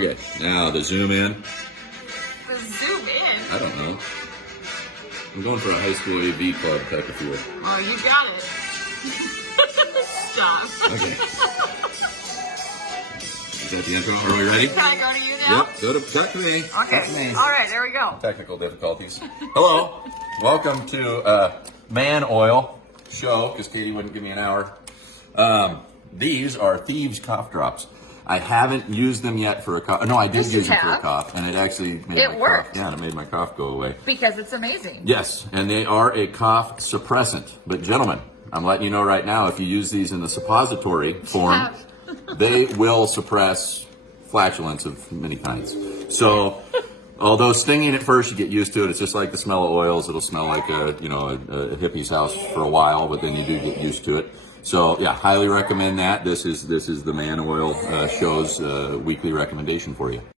Okay, now the zoom in. The zoom in? I don't know. I'm going for a high school AV club type of feel. Oh, you got it. Stop. Okay. Is that the intro? Are we ready? Can I go to you now? Yep, go to talk to me. Talk to Okay. me. All right, there we go. Technical difficulties. Hello, welcome to Man Oil show, because Katie wouldn't give me an hour. These are Thieves cough drops. I haven't used them yet for a cough. No, I did Yes, you use them for a have. cough, and it actually made It my worked. cough. Yeah, it made my cough go away. Because it's amazing. Yes, and they are a cough suppressant. But gentlemen, I'm letting you know right now, if you use these in the suppository form, they will suppress flatulence of many kinds. So, although stinging at first, you get used to it. It's just like the smell of oils. It'll smell like a hippie's house for a while, but then you do get used to it. So, yeah, highly recommend that. This is the Man Oil Show's weekly recommendation for you.